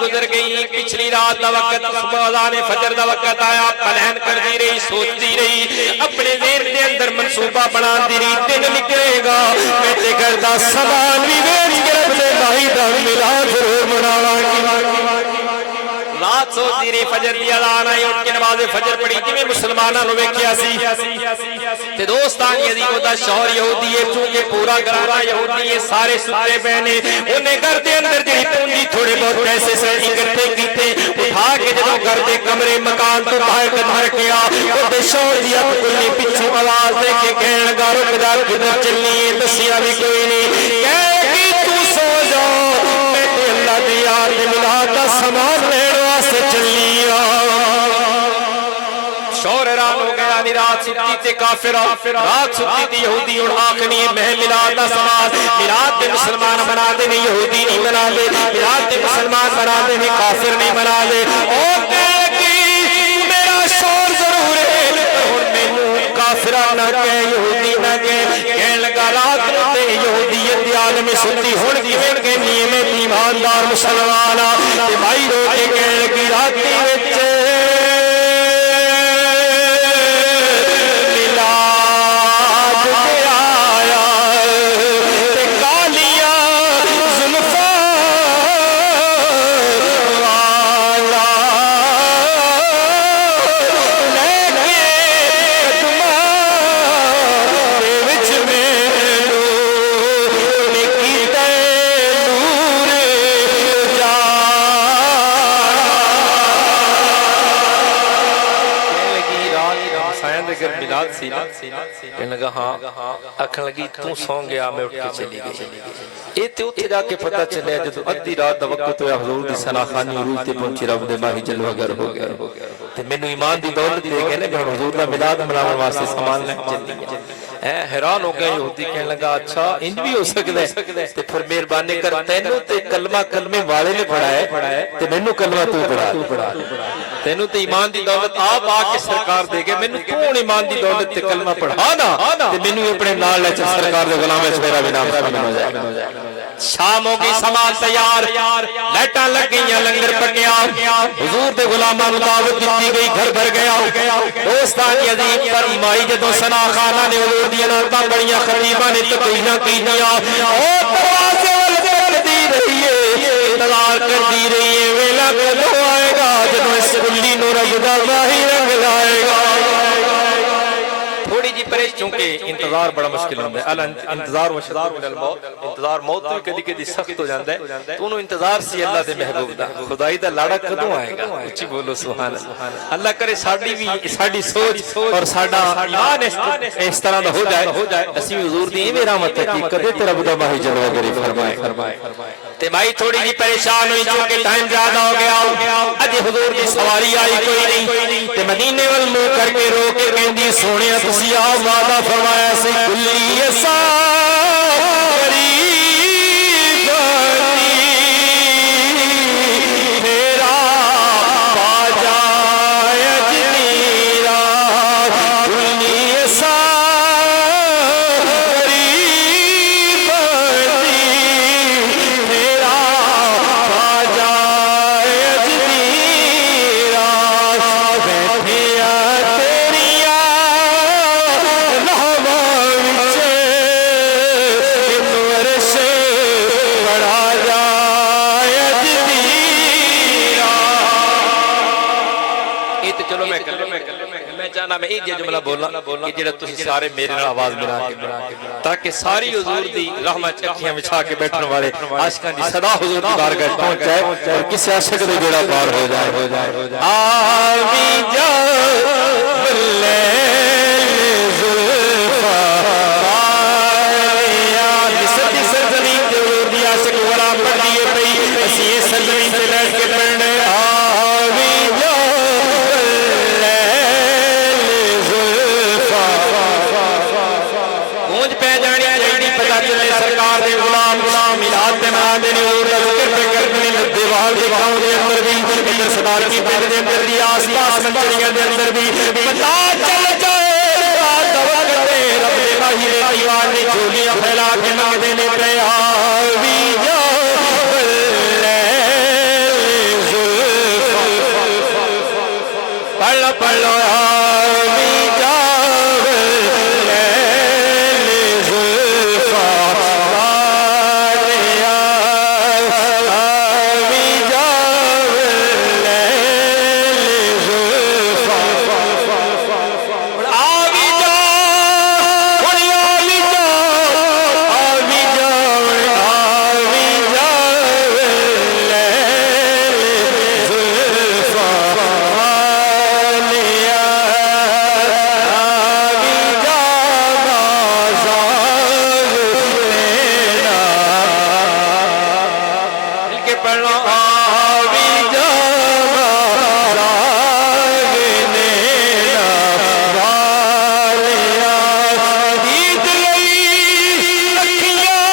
گزر گئی پچھلی رات دا وقت صبح اذان فجر دا وقت آیا پلان کر دی رہی سوچتی رہی اپنے ذہن دے اندر منصوبہ بنا دی رہی دن نکلے گا میں تے گھر دا سامان بھی بیچ کے اپنے بھائی دا میلاد ضرور مناواں گی رات سوچتی رہی فجر دی اذان آئی اٹھ کے نماز فجر پڑھی جویں مسلماناں نوں ویکھیا سی تے دوستان یزید دا شوہر یہودی ہے چونکہ پورا گھرانہ یہودی ہے سارے ستے پئے نے انہیں گھر دے اندر جڑی پونجی تھوڑے بہت پیسے سے اکٹھے کیتے اٹھا کے جدوں گھر دے کمرے مکان تو باہر کدھر گیا اودے شوہر دی اکھ کھلی پیچھے آواز دے کے کہن لگا رک جا کدھر چلنی ہے دسیا بھی کوئی نہیں کہے کہ تو سو جا میں تے اللہ دی یاد میلاد دا سامان لین واسطے چلی شور ران ہو گیا نی رات ستی تے کافر رات ستی تے یہودی اور آخنی میں میلاد دا سامان میلاد تے مسلمان منا دے نہیں یہودی نہیں منا دے میلاد تے مسلمان منا دے نہیں کافر نہیں منا دے او کہے کہ میرا شور ضرور ہے اور میں کافرہ نہ کہے یہودی نہ کہے لگا رات تے یہودیت دی عالم ستی ہن کیویں گے نیمے ایماندار مسلمان تے بھائی رو کے کہے لگی راتی وچ کہنے لگا ہاں اکھن لگی تو سو گیا میں اٹھ کے چلی گئی اے تے اتھے جا کے پتہ چلے جدو ادھی رات دا وقت ہویا حضور دی سناخانی عروج تے پہنچی رب دے ماہی جلوہ گر ہو گیا تے مینوں ایمان دی دولت دے گئے نے کہ حضور دا میلاد مناون واسطے سامان لے چلی حیران ہو گئے یہودی کہنے لگا اچھا انج بھی ہو سکتا ہے تے پھر مہربانی کر تینوں تے کلمہ کلمے والے نے پڑھا ہے تے مینوں کلمہ تو پڑھا تینوں تے ایمان دی دولت آپ آ کے سرکار دے گئے مینوں تو ایمان دی دولت تے کلمہ پڑھا نا تے مینوں اپنے نال لے چل سرکار دے غلام وچ میرا بھی نام شامل ہو جائے شام ہو گئی سامان تیار لائٹاں لگ گئیاں لنگر پکیا حضور دے غلاماں نوں دعوت دتی گئی گھر بھر گیا دوستان عظیم پر ایمائی جدوں ثنا خانہ نے حضور دی نعتاں بڑیاں خطیباں نے تقریراں کیتیاں او دروازے ول کردی رہی ہے انتظار کردی رہی ہے ویلا کدوں آئے گا جدوں اس کلی نوں رب دا ظاہر رنگ لائے گا تھوڑی جی پریش چونکہ انتظار بڑا مشکل ہوتا ہے انتظار مشدار من الموت انتظار موت بھی کدی کدی سخت ہو جاتا ہے تو انہوں انتظار سی اللہ دے محبوب دا خدائی دا لاڑا کدوں آئے گا اچھی بولو سبحان اللہ اللہ کرے ساڑی بھی ساڑی سوچ اور ساڑا ایمان اس طرح دا ہو جائے اسی حضور دی میں رحمت ہے کہ کدے تیرا بدا ماہی جلوہ گری فرمائے تے مائی تھوڑی جی پریشان ہوئی چونکہ ٹائم زیادہ ہو گیا اجے حضور دی سواری آئی کوئی نہیں تے مدینے وال منہ کر کے رو کے کہندی سونیا تسی آ وعدہ فرمایا سی کلی ایسا میں یہ جملہ بولنا کہ جڑا تسی سارے میرے نال آواز ملا کے تاکہ ساری حضور دی رحمت چکیاں بچھا کے بیٹھنے والے عاشقاں دی صدا حضور دی بارگاہ پہنچ جائے اور کسی عاشق دے جوڑا پار ہو جائے آمی جا باللیل زلفا پایا نستی سرزمین دے حضور دی عاشق ورا پڑھ دیئے پئی اسی یہ سرزمین سے بیٹھ کے پڑھنے کی پیڑ دے اندر بھی آس پاس منچریاں دے اندر بھی پتا چل جائے دعا کرے رب دے ماہی دے دیوان نے جھولیاں پھیلا کے منگ دینے پہ آوی جو پڑھ لو آوی جاوے لیل زلفا والیا آوی جاوے لیل زلفا آوی جا آوی جا آوی جاوے آوی جاوے لیل زلفا والیا آوی جا بازار لینا مل کے پڑھ لو آوی جا بازار لینا والیا دید لئی اکھیاں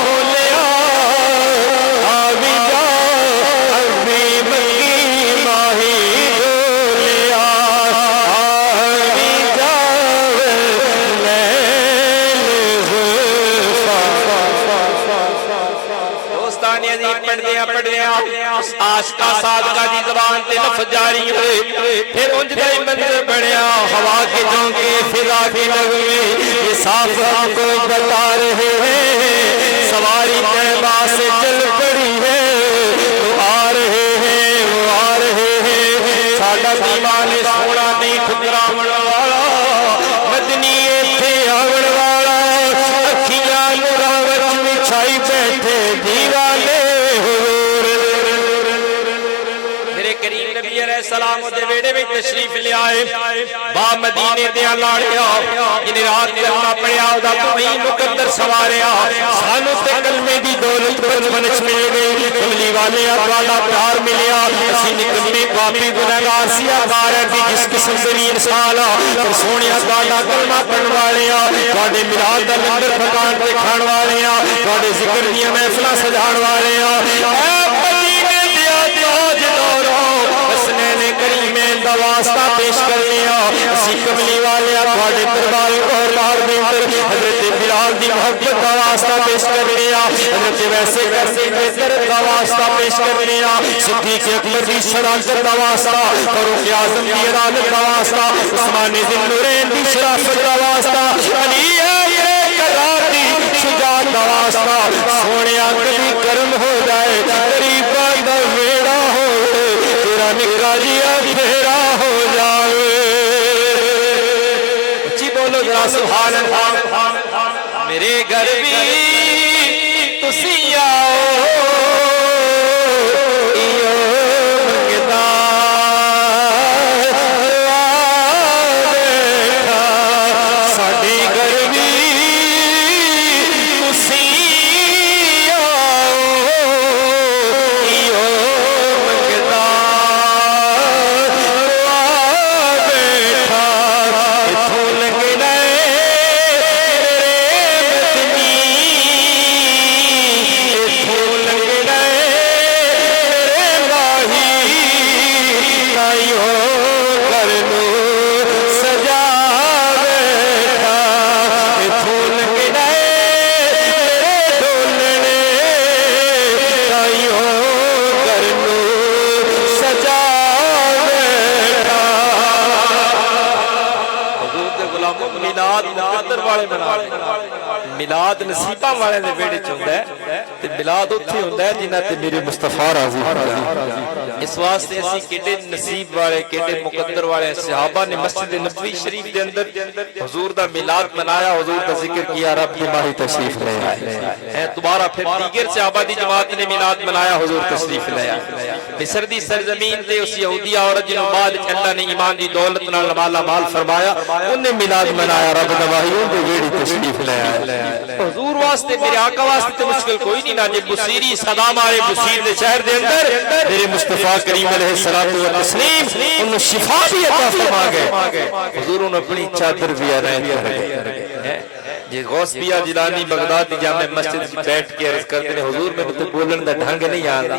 بولیا آوی جا ابھی مکی ماہی ڈولیا آوی جا لیل زلفا دوستانی عزیز پڑھدیاں عاشقاں صادقاں دی زبان تے لفظ جاری ہوئے پھر انج دا ہی منظر بنیا ہوا کے جھونکے فضا کے نغمے یہ صاف ہم کو بتا رہے ہیں سواری طیبہ سے چل پڑی ہے وہ آ رہے ہیں وہ آ رہے ہیں ساڈا دیوان سونا نہیں ٹھکراون والا مدنی ایتھے آون والا اکھیاں نوراں وچ وچھائی بیٹھے دیوانے میرے کریم نبی علیہ السلام دے ویڑے میں تشریف لے آئے با مدینے دیا لاڑیا جنہیں رات کلمہ پڑھیا دا تمہیں مقدر سواریا سانو تے کلمے دی دولت بچپنچ مل گئی کملی والے اپنا پیار ملیا اسی نکمی پاپی گناہگار سیاہگار ہے کہ جس قسم سے انسان پر سونیا دا کلمہ پڑھن والیا تواڈے میلاد دا لنگر پکان تے کھان والیا تواڈے ذکر دیا محفلاں سجاڑ والیا اے مدینے دیا تاج دورو حسنین کریمین دا واسطہ پیش کر لیا اسی کملی والے تواڈے دربار اور بار بہتر حضرت بلال دی محبت دا واسطہ پیش کر لیا حضرت ویسے کرتے بہتر دا واسطہ پیش کر لیا صدیق اکبر دی شرافت دا واسطہ فاروق اعظم دی عدالت دا واسطہ عثمان ذی النورین دی شرافت دا واسطہ علی یہ کرار دی شجاعت دا واسطہ سونیا کبھی کرم ہو جائے غریباں دا ویڑا ہو تیرا نکا جیا پھیرا ہو جاوے اچھی بولو ذرا سبحان اللہ میرے گھر بھی تسی آؤ ایو منگدا بیٹھا ساڈے گھر بھی تسی آؤ ایو منگدا بیٹھا اتھوں لنگنا میلاد نصیباں والے دے بیڑے چ ہوندا ہے تے میلاد اوتھے ہوندا ہے جنہاں تے میرے مصطفی راضی ہوندا اس واسطے اسی کیڑے نصیب والے کیڑے مقدر والے صحابہ نے مسجد نبوی شریف دے اندر حضور دا میلاد منایا حضور دا ذکر کیا رب کی ماہی تشریف لے آئے دوبارہ پھر دیگر صحابہ دی جماعت نے میلاد منایا حضور تشریف لے آئے مصر دی سرزمین تے اس یہودی عورت جنوں بعد اللہ نے ایمان دی دولت نال مالا مال فرمایا انہیں میلاد منایا رب دا ماہی ان دے ویڑی تشریف لے آئے حضور واسطے میرے آقا واسطے تے مشکل کوئی نہیں نا جے بصیری صدا مارے بصیر دے شہر دے اندر میرے مصطفیٰ کریم علیہ الصلوۃ والتسلیم انہوں شفا بھی عطا فرما گئے حضور انہوں اپنی چادر بھی عنایت کر گئے جی غوث بیا جیلانی بغدادی جامع مسجد بیٹھ کے عرض کرتے ہیں حضور میں تو بولن دا ڈھنگ نہیں آتا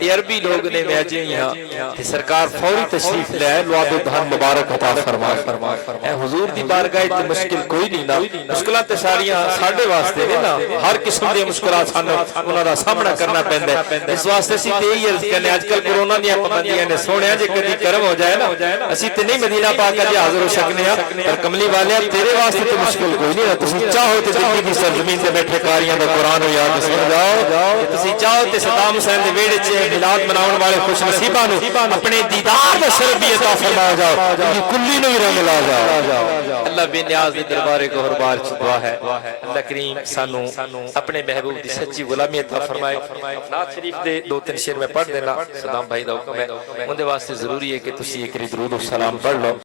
یہ عربی لوگ نے میں اجے یہاں کہ سرکار فوری تشریف لے آئے لواب دہن مبارک عطا فرما اے حضور دی بارگاہ تے مشکل کوئی نہیں نا مشکلات تے ساریاں ساڈے واسطے نے نا ہر قسم دی مشکلات سانو انہاں دا سامنا کرنا پیندا ہے اس واسطے اسی تے ہی عرض کرنے اج کل کورونا دی پابندیاں نے سونیا جے کدی کرم ہو جائے نا اسی تے نہیں مدینہ پاک دے حاضر ہو سکنے ہاں پر کملی والے تیرے واسطے تے مشکل کوئی نہیں تسی چاہو تے زندگی دی سرزمین تے بیٹھے کاریاں دا قرآن و یاد سن جاؤ تسی چاہو تے صدام حسین دے ویڑے چ میلاد مناون والے خوش نصیباں نو اپنے دیدار دا شرف بھی عطا فرما جاؤ ان کلی نو ہی رنگ لا جاؤ اللہ بے نیاز دے دربار گہر بار چ دعا ہے اللہ کریم سانو اپنے محبوب دی سچی غلامی عطا فرمائے نعت شریف دے دو تین شعر میں پڑھ دینا صدام بھائی دا حکم ہے ان دے واسطے ضروری ہے کہ تسی ایک درود و سلام پڑھ لو